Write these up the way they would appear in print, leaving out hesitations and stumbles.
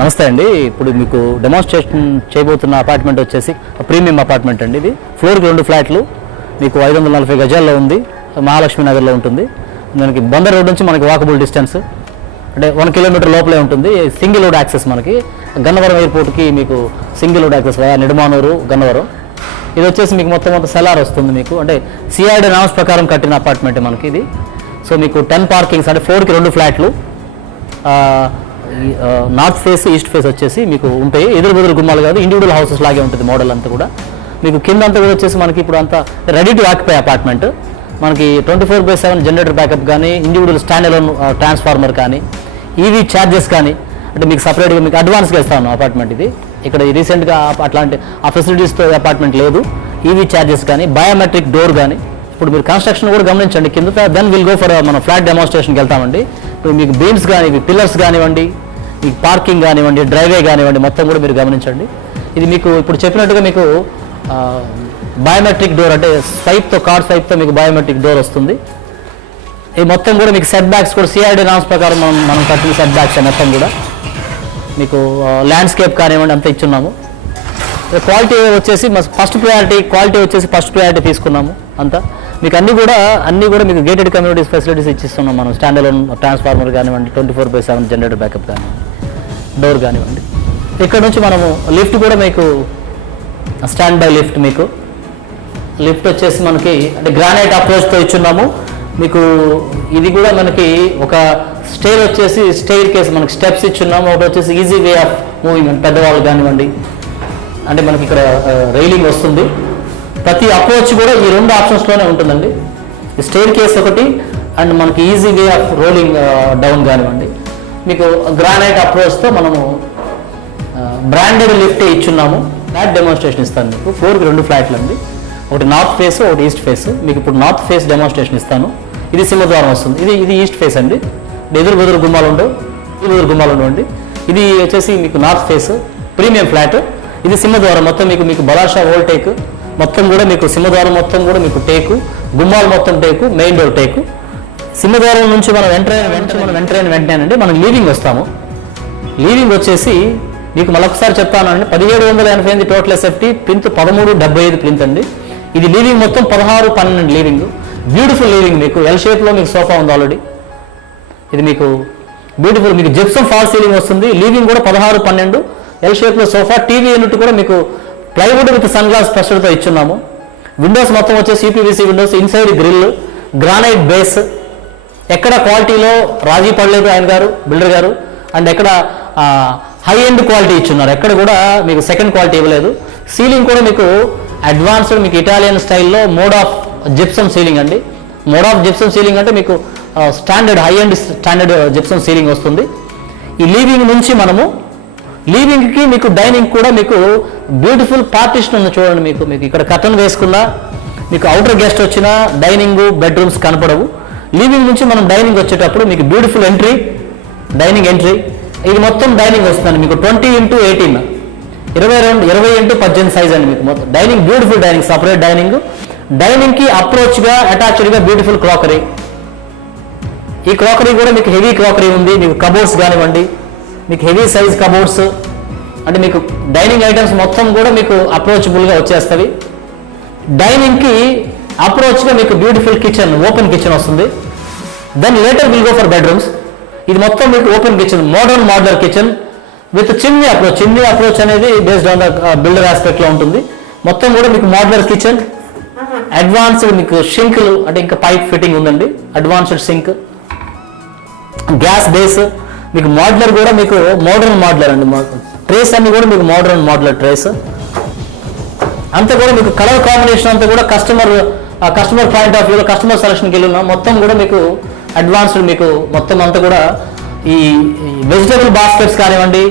నమస్తే అండి. ఇప్పుడు మీకు డెమాన్స్ట్రేషన్ చేయబోతున్న అపార్ట్మెంట్ వచ్చేసి ప్రీమియం అపార్ట్మెంట్ అండి. ఇది ఫ్లోర్కి 2 ఫ్లాట్లు, మీకు 540 గజాల్లో ఉంది, మహాలక్ష్మి నగర్లో ఉంటుంది. మనకి బందర్ రోడ్ నుంచి మనకి వాకబుల్ డిస్టెన్స్, అంటే 1 కిలోమీటర్ లోపలే ఉంటుంది. సింగిల్ రోడ్ యాక్సెస్, మనకి గన్నవరం ఎయిర్పోర్ట్కి మీకు single road access, Nidamanuru Gannavaram. ఇది వచ్చేసి మీకు మొత్తం సెలార్ వస్తుంది మీకు, అంటే సిఆర్డీ నామ్స్ ప్రకారం కట్టిన అపార్ట్మెంట్ మనకి ఇది. సో మీకు 10 పార్కింగ్స్, అంటే 4కి 2 ఫ్లాట్లు, నార్త్ ఫేస్ ఈస్ట్ ఫేస్ వచ్చేసి మీకు ఉంటాయి. ఎదురు గుమ్మాలు కాదు, ఇండివిజువల్ హౌసెస్ లాగే ఉంటుంది మోడల్ అంతా కూడా. మీకు కింద అంతా కూడా వచ్చేసి మనకి ఇప్పుడు అంతా రెడీ టు ఆక్యుపై అపార్ట్మెంట్. మనకి 24/7 జనరేటర్ బ్యాకప్ కానీ, ఇండివిజువల్ స్టాండ్ అలోన్ ట్రాన్స్ఫార్మర్ కానీ, ఈవీ ఛార్జెస్ కానీ, అంటే మీకు సపరేట్గా మీకు అడ్వాన్స్గా ఇస్తాను అపార్ట్మెంట్ ఇది. ఇక్కడ రీసెంట్గా అట్లాంటి ఆ ఫెసిలిటీస్తో అపార్ట్మెంట్ లేదు. ఈవీ ఛార్జెస్ కానీ, బయోమెట్రిక్ డోర్ కానీ. ఇప్పుడు మీరు కన్స్ట్రక్షన్ కూడా గమనించండి కింద. దెన్ విల్ గో ఫర్ మన ఫ్లాట్ డెమాన్స్ట్రేషన్కి వెళ్తామండి. ఇప్పుడు మీకు బీమ్స్ కానీ, పిల్లర్స్ కానివ్వండి, మీకు పార్కింగ్ కానివ్వండి, డ్రైవే కానివ్వండి, మొత్తం కూడా మీరు గమనించండి. ఇది మీకు ఇప్పుడు చెప్పినట్టుగా మీకు బయోమెట్రిక్ డోర్, అంటే స్వైప్తో, కార్డ్ స్వైప్తో మీకు బయోమెట్రిక్ డోర్ వస్తుంది. ఇది మొత్తం కూడా మీకు సెట్ బ్యాక్స్ కూడా సిఆర్డీ నామ్స్ ప్రకారం మనం కట్టిన సెట్ బ్యాక్స్ మొత్తం కూడా మీకు ల్యాండ్స్కేప్ కానివ్వండి అంతా ఇచ్చున్నాము. క్వాలిటీ వచ్చేసి ఫస్ట్ ప్రయారిటీ తీసుకున్నాము అంతా. మీకు అన్నీ కూడా మీకు గేటెడ్ కమ్యూనిటీస్ ఫెసిలిటీస్ ఇచ్చిస్తున్నాం మనం. స్టాండ్ అలోన్ ట్రాన్స్ఫార్మర్ కానివ్వండి, 24/7 జనరేటర్ బ్యాకప్ కానివ్వండి, డోర్ కానివ్వండి. ఇక్కడ నుంచి మనము లిఫ్ట్ కూడా మీకు స్టాండ్ బై లిఫ్ట్, మీకు లిఫ్ట్ వచ్చేసి మనకి అంటే గ్రానైట్ అప్రోచ్తో ఇచ్చున్నాము. మీకు ఇది కూడా మనకి ఒక స్టైర్ వచ్చేసి స్టైర్ కేస్ మనకి స్టెప్స్ ఇచ్చున్నాము. ఒకటి వచ్చేసి ఈజీ వే ఆఫ్ మూవింగ్, అంటే పెద్దవాళ్ళు కానివ్వండి, అంటే మనకి ఇక్కడ రైలింగ్ వస్తుంది. ప్రతి అప్రోచ్ కూడా ఈ 2 ఆప్షన్స్లోనే ఉంటుందండి. స్టైర్ కేస్ ఒకటి, అండ్ మనకి easy way of rolling down కానివ్వండి. మీకు గ్రానైట్ అప్రోచ్తో మనము బ్రాండెడ్ లిఫ్టే ఇచ్చున్నాము. ఫ్లాట్ డెమాన్స్ట్రేషన్ ఇస్తాను మీకు. 4కి 2 ఫ్లాట్లు అండి, ఒకటి నార్త్ ఫేస్, ఒకటి ఈస్ట్ ఫేస్. మీకు ఇప్పుడు నార్త్ ఫేస్ డెమాన్స్ట్రేషన్ ఇస్తాను. ఇది సింహద్వారం వస్తుంది. ఇది ఈస్ట్ ఫేస్ అండి. ఎదురు గుమ్మాలు ఉండవండి. ఇది వచ్చేసి మీకు నార్త్ ఫేస్ ప్రీమియం ఫ్లాట్. ఇది సింహద్వారం మొత్తం మీకు బలాషా ఓల్డ్ టేక్ మొత్తం కూడా మీకు సింహద్వారం మొత్తం కూడా మీకు టేకు, గుమ్మాలు మొత్తం టేకు, మెయిన్ డోర్ టేకు. సింహద్వారం నుంచి మనం వెంటనే మనం లీవింగ్ వస్తాము. లీవింగ్ వచ్చేసి మీకు మరొకసారి చెప్తానండి, 1788 టోటల్ ఎస్ఎఫ్టీ, ప్లింత్ 1375 ప్లింత్ అండి. ఇది లీవింగ్ మొత్తం 16-12 లీవింగ్. బ్యూటిఫుల్ లీవింగ్, మీకు ఎల్ షేప్లో మీకు సోఫా ఉంది ఆల్రెడీ. ఇది మీకు బ్యూటిఫుల్, మీకు జిప్సమ్ ఫాల్ సీలింగ్ వస్తుంది. లీవింగ్ కూడా 16-12 ఎల్ షేప్లో సోఫా. టీవీ యూనిట్ కూడా మీకు ప్లైవుడ్ విత్ సన్ గ్లాస్ ప్రెషర్తో ఇచ్చున్నాము. విండోస్ మొత్తం వచ్చేసి UPVC windows, inside grill, granite base. ఎక్కడ క్వాలిటీలో రాజీ పడలేదు ఆయన గారు, బిల్డర్ గారు. అండ్ ఎక్కడ హై ఎండ్ క్వాలిటీ ఇచ్చున్నారు, ఎక్కడ కూడా మీకు సెకండ్ క్వాలిటీ ఇవ్వలేదు. సీలింగ్ కూడా మీకు అడ్వాన్స్డ్, మీకు ఇటాలియన్ స్టైల్లో మోడ్ ఆఫ్ జిప్సమ్ సీలింగ్ అండి. మోడ్ ఆఫ్ జిప్సమ్ సీలింగ్ అంటే మీకు standard, high end standard gypsum ceiling వస్తుంది. ఈ లీవింగ్ నుంచి మనము లీవింగ్కి మీకు డైనింగ్ కూడా మీకు బ్యూటిఫుల్ పార్టిషన్ ఉంది చూడండి. మీకు ఇక్కడ కర్టన్ వేసుకున్నా మీకు అవుటర్ గెస్ట్ వచ్చినా డైనింగ్ బెడ్రూమ్స్ కనపడవు. లీవింగ్ నుంచి మనం డైనింగ్ వచ్చేటప్పుడు మీకు బ్యూటిఫుల్ డైనింగ్ ఎంట్రీ. ఇది మొత్తం డైనింగ్ వస్తుందండి మీకు 20x18, 20x18 సైజ్ అండి. మీకు మొత్తం డైనింగ్, బ్యూటిఫుల్ డైనింగ్, సపరేట్ డైనింగ్కి అప్రోచ్గా అటాచ్డ్గా బ్యూటిఫుల్ క్రాకరీ. ఈ క్రాకరీ కూడా మీకు హెవీ క్రాకరీ ఉంది. మీకు కబోర్డ్స్ కానివ్వండి, మీకు హెవీ సైజ్ కబోర్డ్స్, అంటే మీకు డైనింగ్ ఐటమ్స్ మొత్తం కూడా మీకు అప్రోచబుల్గా వచ్చేస్తుంది. డైనింగ్కి అప్రోచ్గా మీకు బ్యూటిఫుల్ కిచెన్, ఓపెన్ కిచెన్ వస్తుంది. Then later will go for bedrooms. ఇది మొత్తం మీకు open kitchen, modern modular kitchen with chimney approach అనేది బేస్డ్ ఆన్ ద బిల్డర్ ఆస్పెక్ట్లో ఉంటుంది. మొత్తం కూడా మీకు మాడ్యులర్ కిచెన్, అడ్వాన్స్డ్ మీకు షింక్లు, అంటే ఇంకా పైప్ ఫిట్టింగ్ ఉందండి, అడ్వాన్స్డ్ సింక్, గ్యాస్ బేస్. మీకు మాడ్యులర్ కూడా మీకు మోడర్న్ మాడ్యులర్ అండి. ట్రేస్ అన్ని కూడా మీకు మోడర్న్ మాడ్యులర్ ట్రేస్. అంతా కూడా మీకు కలర్ కాంబినేషన్ అంతా కూడా కస్టమర్ పాయింట్ ఆఫ్ వ్యూలో కస్టమర్ సెలక్షన్కి వెళ్ళినా మొత్తం కూడా మీకు అడ్వాన్స్డ్, మీకు మొత్తం అంతా కూడా ఈ వెజిటబుల్ బాస్కెట్స్ కానివ్వండి,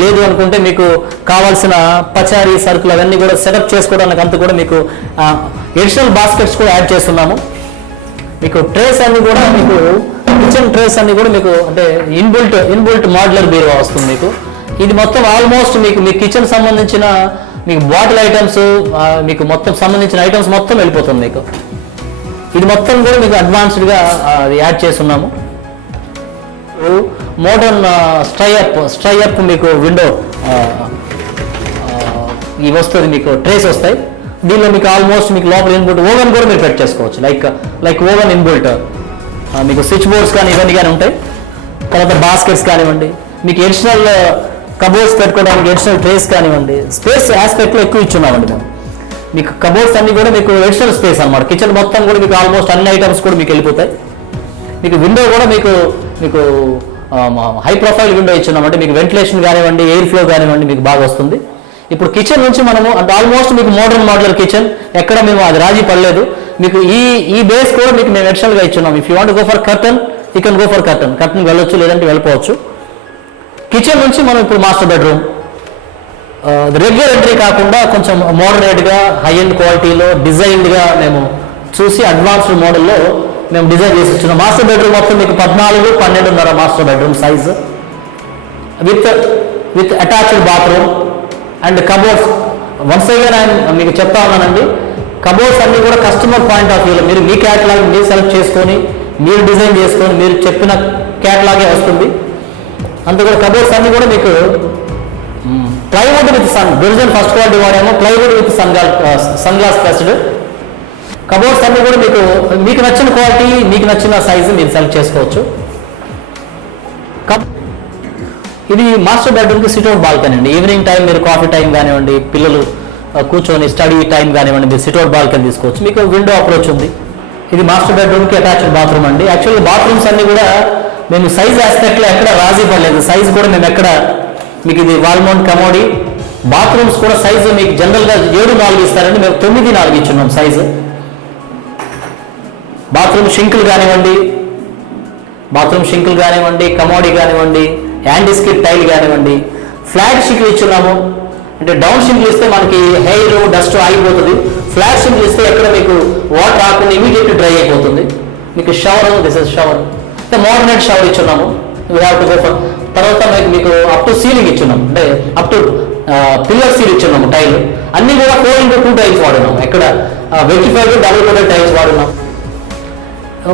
లేదు అనుకుంటే మీకు కావాల్సిన పచారీ సరుకులు అవన్నీ కూడా సెటప్ చేసుకోవడానికి అంతా కూడా మీకు ఎడిషనల్ బాస్కెట్స్ కూడా యాడ్ చేస్తున్నాము. మీకు ట్రేస్ అన్ని కూడా మీకు కిచెన్ ట్రేస్ అన్ని కూడా మీకు అంటే ఇన్బుల్ట్ మాడ్యులర్ బీరువా వస్తుంది మీకు. ఇది మొత్తం ఆల్మోస్ట్ మీ కిచెన్ సంబంధించిన మీకు బాటిల్ ఐటమ్స్, మీకు మొత్తం సంబంధించిన ఐటమ్స్ మొత్తం వెళ్ళిపోతుంది మీకు. ఇది మొత్తం కూడా మీకు అడ్వాన్స్డ్గా యాడ్ చేస్తున్నాము. మోడర్న్ స్ట్రై అప్ మీకు విండో ఇవి వస్తుంది, మీకు ట్రేస్ వస్తాయి. దీనిలో మీకు ఆల్మోస్ట్ మీకు లోపల ఇన్బుల్ట్ ఓవెన్ కూడా మీరు పెట్ చేసుకోవచ్చు. లైక్ ఓవెన్ ఇన్బుల్ట్ మీకు స్విచ్ బోర్డ్స్ కానీ ఇవన్నీ కానీ ఉంటాయి. తర్వాత బాస్కెట్స్ కానివ్వండి, మీకు ఎడిషనల్ కబోర్డ్స్ పెట్టుకోవడానికి ఎడిషనల్ ట్రేస్ కానివ్వండి, స్పేస్ ఆస్పెక్ట్లో ఎక్కువ ఇచ్చున్నామండి మేము. మీకు కబోర్డ్స్ అన్ని కూడా మీకు ఎడిషనల్ స్పేస్ అనమాట. కిచెన్ మొత్తం కూడా మీకు ఆల్మోస్ట్ అన్ని ఐటమ్స్ కూడా మీకు వెళ్ళిపోతాయి. మీకు విండో కూడా మీకు హై ప్రొఫైల్ విండో ఇచ్చున్నామంటే మీకు వెంటిలేషన్ కానివ్వండి, ఎయిర్ ఫ్లో కానివ్వండి మీకు బాగా వస్తుంది. ఇప్పుడు కిచెన్ నుంచి మనము అంటే ఆల్మోస్ట్ మీకు మోడర్న్ మోడలర్ కిచెన్ ఎక్కడ మేము అది రాజీ పడలేదు. మీకు ఈ బేస్ కూడా మీకు మేము ఎడిషనల్గా ఇచ్చున్నాం. If you want go for curtain you can go for curtain వెళ్ళొచ్చు, లేదంటే వెళ్ళిపోవచ్చు. కిచెన్ నుంచి మనం ఇప్పుడు మాస్టర్ బెడ్రూమ్ రెగ్యులర్ ఎంట్రీ కాకుండా కొంచెం మోడరేట్గా హై ఎండ్ క్వాలిటీలో డిజైన్డ్గా మేము చూసి అడ్వాన్స్డ్ మోడల్లో మేము డిజైన్ చేసి ఇచ్చున్నాం. మాస్టర్ బెడ్రూమ్ మొత్తం మీకు 14-12.5 master bedroom size with attached bathroom and cupboards. Once again ఆయన మీకు చెప్తా ఉన్నానండి, కబోర్డ్స్ అన్ని కూడా కస్టమర్ పాయింట్ ఆఫ్ వ్యూలో మీరు మీ క్యాటలాగ్ మీరు సెలెక్ట్ చేసుకొని మీరు డిజైన్ చేసుకొని మీరు చెప్పిన క్యాటలాగే వస్తుంది. అంతే కూడా కబోర్డ్స్ అన్ని కూడా మీకు plywood with division first quality వాడేమో plywood with sun glass pressed. Cupboards అన్ని కూడా మీకు నచ్చిన క్వాలిటీ మీకు నచ్చిన సైజు మీరు సెలెక్ట్ చేసుకోవచ్చు. ఇది మాస్టర్ బెడ్రూమ్కి సిట్అవుట్ బాల్కనీ అండి. ఈవినింగ్ టైం మీరు కాఫీ టైం కానివ్వండి, పిల్లలు కూర్చొని స్టడీ టైం కానివ్వండి, మీరు సిట్అవుట్ బాల్కనీ తీసుకోవచ్చు. మీకు విండో అప్రోచ్ ఉంది. ఇది మాస్టర్ బెడ్రూమ్కి అటాచ్డ్ బాత్రూమ్ అండి. యాక్చువల్గా బాత్రూమ్స్ అన్ని కూడా మేము సైజ్ ఆస్పెక్ట్లో ఎక్కడ రాజీ పడలేదు. సైజ్ కూడా మేము ఎక్కడ మీకు ఇది వాల్మౌంట్ కమోడీ బాత్రూమ్స్ కూడా సైజు మీకు జనరల్గా 7-4 ఇస్తారండి, మేము 9-4 ఇచ్చున్నాం సైజు. బాత్రూమ్ షింకులు కానివ్వండి, కమోడీ కానివ్వండి, యాంటీ స్కిడ్ టైల్ కానివ్వండి, ఫ్లాట్ షింకులు ఇచ్చున్నాము. అంటే డౌన్ షింకులు ఇస్తే మనకి హెయిర్ డస్ట్ ఆగిపోతుంది. ఫ్లాట్ షింకులు ఇస్తే ఎక్కడ మీకు వాటర్ రాకుండా ఇమీడియట్లీ డ్రై అయిపోతుంది. మీకు షవర్, దిస్ ఇస్ షవర్, అంటే మోడర్నేట్ షవర్ ఇచ్చున్నాము. తర్వాత మీకు అప్ టు సీలింగ్ ఇచ్చున్నాం, అంటే అప్ టు పిల్లర్ సీల్ ఇచ్చున్నాము. టైల్ అన్ని కూడా 4x2 టైల్స్ వాడున్నాం. ఎక్కడ వెరిఫైడ్ డబుల్ కోటెడ్ టైల్స్ వాడున్నాం.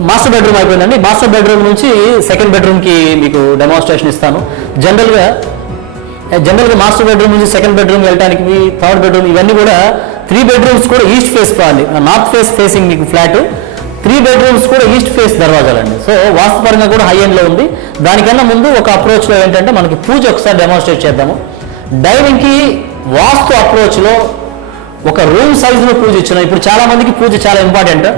మాస్టర్ బెడ్రూమ్ అయిపోయిందండి. మాస్టర్ బెడ్రూమ్ నుంచి సెకండ్ బెడ్రూమ్కి మీకు డెమాన్స్ట్రేషన్ ఇస్తాను. జనరల్గా మాస్టర్ బెడ్రూమ్ నుంచి సెకండ్ బెడ్రూమ్ వెళ్ళడానికి థర్డ్ బెడ్రూమ్ ఇవన్నీ కూడా 3 బెడ్రూమ్స్ కూడా ఈస్ట్ ఫేస్ కావాలి. నార్త్ ఫేస్ ఫేసింగ్ మీకు ఫ్లాట్, 3 బెడ్రూమ్స్ కూడా ఈస్ట్ ఫేస్ దర్వాజాలండి. సో వాస్తుపరంగా కూడా హై ఎండ్లో ఉంది. దానికన్నా ముందు ఒక అప్రోచ్లో ఏంటంటే మనకి పూజ ఒకసారి డెమాన్స్ట్రేట్ చేద్దాము. డైనింగ్కి వాస్తు అప్రోచ్లో ఒక రూమ్ సైజులో పూజ ఇచ్చినాం. ఇప్పుడు చాలా మందికి పూజ చాలా ఇంపార్టెంట్,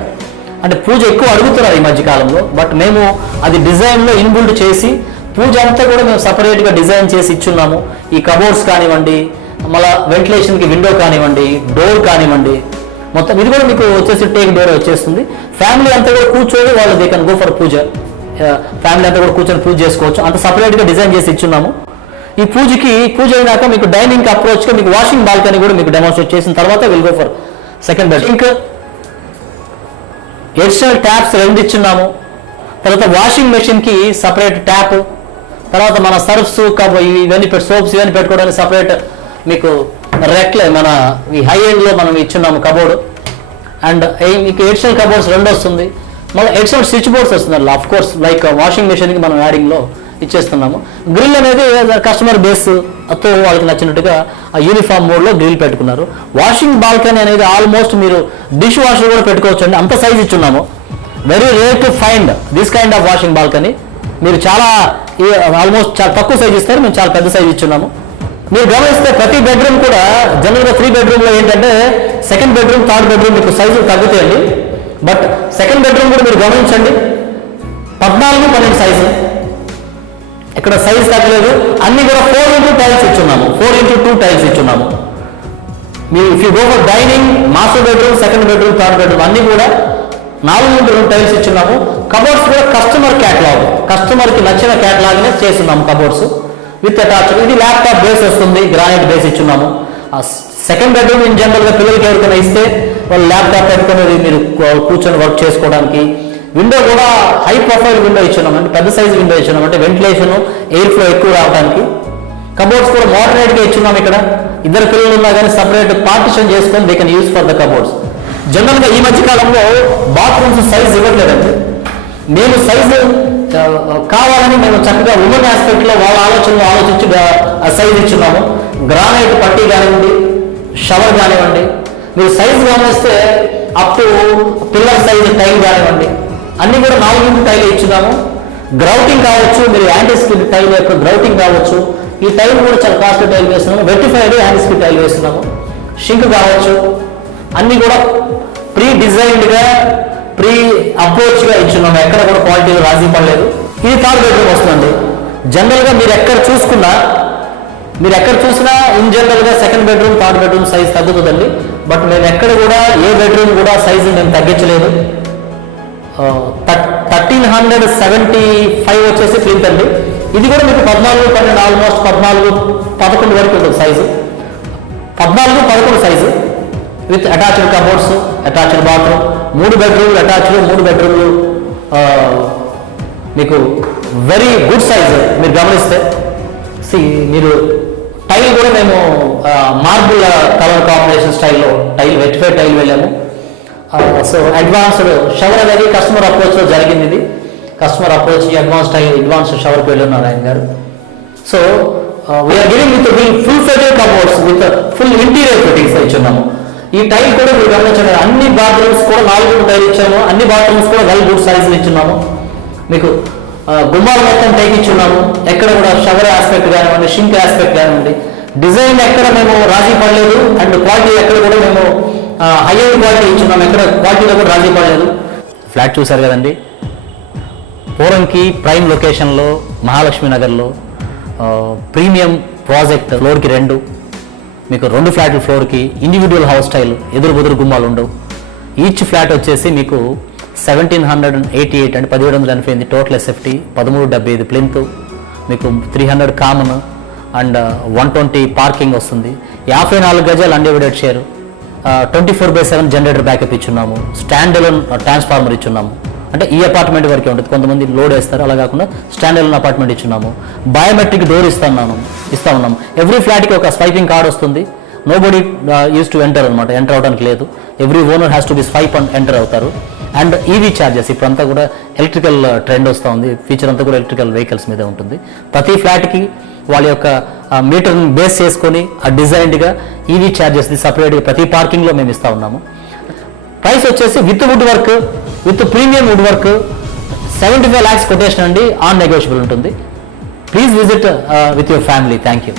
అంటే పూజ ఎక్కువ అడుగుతున్నారు ఈ మధ్యకాలంలో. బట్ మేము అది డిజైన్లో ఇన్బిల్డ్ చేసి పూజ అంతా కూడా మేము సపరేట్గా డిజైన్ చేసి ఇచ్చున్నాము. ఈ కబోర్డ్స్ కానివ్వండి, మళ్ళీ వెంటిలేషన్కి విండో కానివ్వండి, డోర్ కానివ్వండి, మొత్తం ఇది కూడా మీకు వచ్చేసి టేక్ డోర్ వచ్చేస్తుంది. ఫ్యామిలీ అంతా కూడా కూర్చొని వాళ్ళు they can go for puja. Family అంతా కూడా కూర్చొని పూజ చేసుకోవచ్చు. అంత సపరేట్గా డిజైన్ చేసి ఇచ్చున్నాము. ఈ పూజ అయినాక మీకు డైనింగ్ అప్రోచ్గా మీకు వాషింగ్ బాల్కనీ కూడా మీకు డెమాన్స్ట్రేట్ చేసిన తర్వాత will go for second bed. ఇంకా ఎడిషనల్ ట్యాప్స్ 2 ఇచ్చున్నాము. తర్వాత వాషింగ్ మెషిన్కి సపరేట్ ట్యాప్, తర్వాత మన సర్ఫ్స్ ఇవన్నీ సోప్స్ ఇవన్నీ పెట్టుకోవడానికి సపరేట్ మీకు రెక్లే మన ఈ హై ఎండ్లో మనం ఇచ్చున్నాము కబోర్డు. అండ్ మీకు ఎడిషనల్ కబోర్డ్స్ 2 వస్తుంది. మళ్ళీ ఎడిషనల్ స్విచ్ బోర్డ్స్ వస్తుంది. ఆఫ్ కోర్స్ లైక్ వాషింగ్ మెషిన్కి మనం యాడింగ్లో ఇచ్చేస్తున్నాము. గ్రిల్ అనేది కస్టమర్ బేస్తో వాళ్ళకి నచ్చినట్టుగా ఆ యూనిఫామ్ మోడ్లో గ్రిల్ పెట్టుకున్నారు. వాషింగ్ బాల్కనీ అనేది ఆల్మోస్ట్ మీరు డిష్ వాషర్ కూడా పెట్టుకోవచ్చు అండి, అంత సైజ్ ఇచ్చున్నాము. Very rare to find this kind of washing balcony. మీరు చాలా ఆల్మోస్ట్ చాలా తక్కువ సైజ్ ఇస్తారు, మేము చాలా పెద్ద సైజ్ ఇచ్చున్నాము. మీరు గమనిస్తే ప్రతి బెడ్రూమ్ కూడా జనరల్గా 3 బెడ్రూమ్లో ఏంటంటే సెకండ్ బెడ్రూమ్ థర్డ్ బెడ్రూమ్ మీకు సైజులు తగ్గుతాయండి. బట్ సెకండ్ బెడ్రూమ్ కూడా మీరు గమనించండి 14-12 సైజు, ఇక్కడ సైజ్ తగ్గలేదు. అన్ని కూడా 4x2 టైల్స్ ఇచ్చున్నాము. 4x2 టైల్స్ ఇచ్చున్నాము. మీరు if you go for dining, master bedroom, second bedroom, third bedroom అన్ని కూడా 4x2 టైల్స్ ఇచ్చున్నాము. కబోర్డ్స్ కూడా కస్టమర్కి నచ్చిన క్యాటలాగ్నే చేస్తున్నాము. Cupboards with attach. ఇది ల్యాప్టాప్ బేస్ వస్తుంది, గ్రానైట్ బేస్ ఇచ్చున్నాము. సెకండ్ బెడ్రూమ్ ఇన్ జనరల్గా పిల్లలకి ఎవరికైనా ఇస్తే వాళ్ళు ల్యాప్టాప్ పెట్టుకునేది మీరు కూర్చొని వర్క్ చేసుకోవడానికి. విండో కూడా హై ప్రొఫైల్ విండో ఇచ్చున్నాం, అంటే పెద్ద సైజు విండో ఇచ్చున్నాం, అంటే వెంటిలేషన్ ఎయిర్ ఫ్లో ఎక్కువ రావడానికి. కబోర్డ్స్ కూడా మోడరేట్గా ఇచ్చున్నాం. ఇక్కడ 2 పిల్లలు ఉన్నా కానీ సపరేట్ పార్టిషన్ చేసుకొని they can use for the cupboards. జనరల్గా ఈ మధ్య కాలంలో బాత్రూమ్స్ సైజ్ ఇవ్వట్లేదండి. మేము సైజు కావాలని మేము చక్కగా ఉమెన్ ఆస్పెక్ట్లో వాళ్ళ ఆలోచనలు ఆలోచించి సైజ్ ఇచ్చున్నాము. గ్రానైట్ పట్టీ కానివ్వండి, షవర్ కానివ్వండి, మీరు సైజు గమనిస్తే up to pillar size tile కానివ్వండి అన్నీ కూడా 4 ఇంచు టైల్ ఇచ్చున్నాము. గ్రౌటింగ్ కావచ్చు, మీరు యాంటీ స్కిడ్ టైల్ యొక్క గ్రౌటింగ్ కావచ్చు. ఈ టైల్ కూడా చాలా కాస్ట్లీ టైల్ వేస్తున్నాము. వెట్టిఫైడ్ యాంటీ స్కిడ్ టైల్ వేస్తున్నాము. షింక్ కావచ్చు, అన్నీ కూడా ప్రీ డిజైన్డ్గా ప్రీ అప్రోచ్గా ఇచ్చున్నాము. ఎక్కడ కూడా క్వాలిటీలో రాజీ పడలేదు. ఇది 3rd బెడ్రూమ్ వస్తుందండి. జనరల్గా మీరు ఎక్కడ చూసినా ఇన్ జనరల్గా 2nd bedroom 3rd bedroom size తగ్గుతుందండి. బట్ మేము ఎక్కడ కూడా ఏ బెడ్రూమ్ కూడా సైజు మేము తగ్గించలేదు. 1375 వచ్చేసి ప్లింత్ అండి. ఇది కూడా మీకు 14, 12 ఆల్మోస్ట్ 14, 11 వరకు ఉంటుంది size. 14, 11 size with attached cupboards, attached bathroom, 3 బెడ్రూమ్లు అటాచ్డ్, 3 బెడ్రూమ్లు మీకు వెరీ గుడ్ సైజు. మీరు గమనిస్తే మీరు టైల్ కూడా మేము మార్బుల్ కలర్ కాంబినేషన్ స్టైల్లో టైల్ వెట్టిఫైడ్ టైల్ వెళ్ళాము. సో అడ్వాన్స్డ్ షవర్ అనేది కస్టమర్ అప్రోచ్లో జరిగింది. ఇది కస్టమర్ అప్రోచ్ అడ్వాన్స్ షవర్కి వెళ్ళున్నారు ఆయన గారు. సో we're giving with full fitted cupboards with full interior fittings ఇచ్చున్నాము. ఈ టైల్ కూడా మీరు గమనించండి, అన్ని బాత్రూమ్స్ కూడా 4 టైల్ ఇచ్చాము. అన్ని బాత్రూమ్స్ కూడా వెల్ గుడ్ సైజులు ఇచ్చున్నాము. మీకు గుమ్మాలు మొత్తం టైక్ ఇచ్చున్నాము. ఎక్కడ కూడా షవర్ ఆస్పెక్ట్ కానివ్వండి, షింక్ ఆస్పెక్ట్ కానివ్వండి, డిజైన్ ఎక్కడ మేము రాజీ పడలేదు. అండ్ క్వాలిటీ ఎక్కడ కూడా మేము హై ఎండ్ క్వాలిటీ ఇచ్చున్నాము. ఎక్కడ క్వాలిటీలో కూడా రాజీ పడలేదు. ఫ్లాట్ చూసారు కదండి, పోరంకి ప్రైమ్ లొకేషన్లో మహాలక్ష్మి నగర్లో ప్రీమియం ప్రాజెక్ట్. ఫ్లోర్కి 2, మీకు 2 ఫ్లాట్లు ఫ్లోర్కి ఇండివిజువల్ హౌస్ స్టైల్, ఎదురు బుదురు గుమ్మాలు ఉండవు. ఈచ్ ఫ్లాట్ వచ్చేసి మీకు 1788 అంటే 1788 టోటల్ ఎస్ఎఫ్టీ, 1375 ప్లింత్, మీకు 300 కామన్ అండ్ 120 పార్కింగ్ వస్తుంది. 54 గజాలు అన్డివైడెడ్ షేర్, 24/7 జనరేటర్ బ్యాకప్ ఇచ్చున్నాము. స్టాండ్ అలోన్ ట్రాన్స్ఫార్మర్ ఇచ్చున్నాము. అంటే ఈ అపార్ట్మెంట్ వరకే ఉంటుంది, కొంతమంది లోడ్ వేస్తారు, అలా కాకుండా స్టాండ్ అలోన్ అపార్ట్మెంట్ ఇచ్చున్నాము. బయోమెట్రిక్ డోర్ ఇస్తా ఉన్నాము. ఎవ్రీ ఫ్లాట్కి ఒక స్వైపింగ్ కార్డ్ వస్తుంది. Nobody use to enter అనమాట, ఎంటర్ అవడానికి లేదు. Every owner has to be swipe and enter అవుతారు. అండ్ ఈవీ ఛార్జెస్ ఇప్పుడంతా కూడా ఎలక్ట్రికల్ ట్రెండ్ వస్తూ ఉంది. ఫ్యూచర్ అంతా కూడా ఎలక్ట్రికల్ వెహికల్స్ మీద ఉంటుంది. ప్రతి ఫ్లాట్కి వాళ్ళ యొక్క మీటర్ని బేస్ చేసుకొని ఆ డిజైన్డ్గా ఈవీ ఛార్జెస్ని సపరేట్గా ప్రతి పార్కింగ్లో మేము ఇస్తూ ఉన్నాము. ప్రైస్ వచ్చేసి with wood work, with premium wood work 75 lakhs quotation అండి. ఆన్ నెగోషియబుల్ ఉంటుంది. Please visit with your family. Thank you.